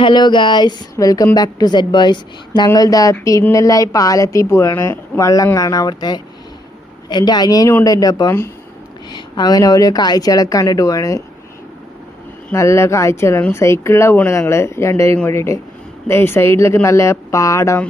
Hello guys, welcome back to set boys. ഞങ്ങൾ തിരുനെല്ലായി പാലത്തിൽ പോവാണ് വള്ളം കാണാൻ. അവിടുത്തെ എൻ്റെ അനിയനും ഉണ്ട് എൻ്റെ ഒപ്പം. അങ്ങനെ ഓരോ കാഴ്ചകളൊക്കെ കണ്ടിട്ട് പോവാണ്. നല്ല കാഴ്ചകളാണ്. സൈക്കിളിലാണ് പോകണം ഞങ്ങൾ രണ്ടുപേരും കൂടിയിട്ട്. സൈഡിലൊക്കെ നല്ല പാടം,